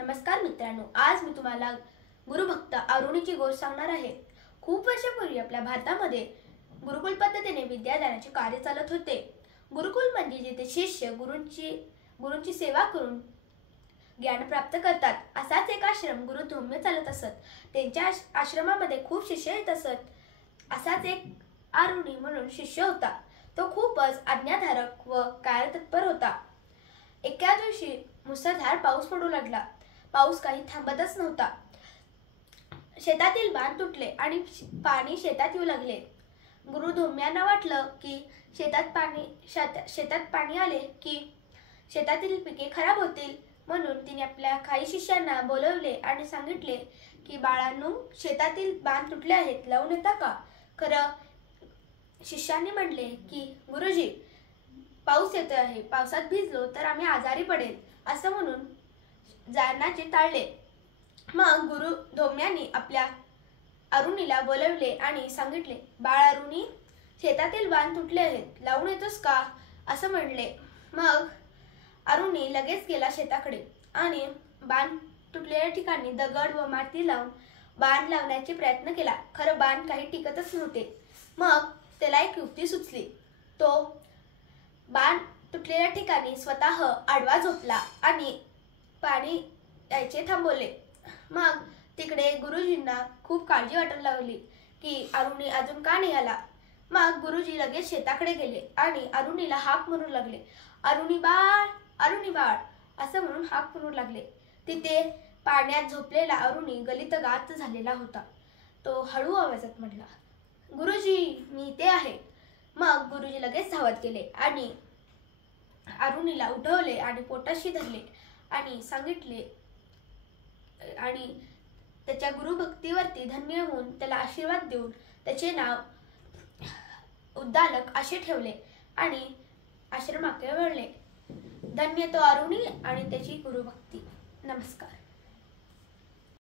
नमस्कार मित्रांनो, आज मी तुम्हाला गुरुभक्त अरुणीची गोष्ट सांगणार आहे। खूप वर्षापूर्वी आपल्या भारतामध्ये गुरुकुल पद्धतीने विद्यादानाचे कार्य चालत होते। गुरुकुल म्हणजे जिथे शिष्य गुरूंची सेवा करून ज्ञान प्राप्त करतात। असाच एक आश्रम गुरु धोम्य चालत असत। त्यांच्या आश्रमामध्ये खूप शिष्य येत असत। असाच एक अरुणी म्हणून शिष्य होता। तो खूपच आज्ञाधारक व कार्यतत्पर होता। एका दिवशी मुसळधार पाऊस पडू लागला। पाऊस काही थांबतच नव्हता। शेतातील बांध तुटले आणि पाणी शेतात येऊ लागले। गुरु धोम्यांना वाटलं की शेतात पाणी आले की शेतातील पिके खराब होतील, म्हणून तिने आपल्या काही शिष्यांना बोलवले आणि सांगितले की बाळांनो, शेतातील बांध तुटले आहेत, लावून येता का? खरं शिष्यांनी म्हणले की गुरुजी, पाऊस येतो आहे, पावसात भिजलो तर आम्ही आजारी पडेल, असं म्हणून जाण्याचे टाळले। मग गुरु धोम्यांनी आपल्या अरुणीला बोलवले आणि सांगितले, बाळ अरुणी, शेतातील बांध तुटले आहेत, लावून येतोस का? असं म्हणले। मग अरुणी लगेच गेला शेताकडे आणि बांध तुटलेल्या ठिकाणी दगड व माती लावून बांध लावण्याचा प्रयत्न केला। खरं बांध काही टिकतच नव्हते। मग त्याला एक युक्ती सुचली। तो बांध तुटलेल्या ठिकाणी स्वतः आडवा झोपला आणि पाणी यायचे थांबवले। मग तिकडे गुरुजींना खूप काळजी वाटायला लागली की अरुणी अजून का नाही आला। मग गुरुजी लगेच शेताकडे गेले आणि अरुणीला हाक मारू लागले, अरुणी बाळ, अरुणी बाळ, असं म्हणून हाक मारू लागले। तिथे पाण्यात झोपलेला अरुणी गलितगात झालेला होता। तो हळू आवाजात म्हणाला, गुरुजी, मी इथे आहे। मग गुरुजी लगेच धावत गेले आणि अरुणीला उठवले आणि पोटाशी धरले आणि सांगितले आणि त्याच्या गुरुभक्तीवरती धन्य होऊन त्याला आशीर्वाद देऊन त्याचे नाव उद्दालक असे ठेवले आणि आश्रमाकडे वळले। धन्य तो अरुणी आणि त्याची गुरुभक्ती। नमस्कार।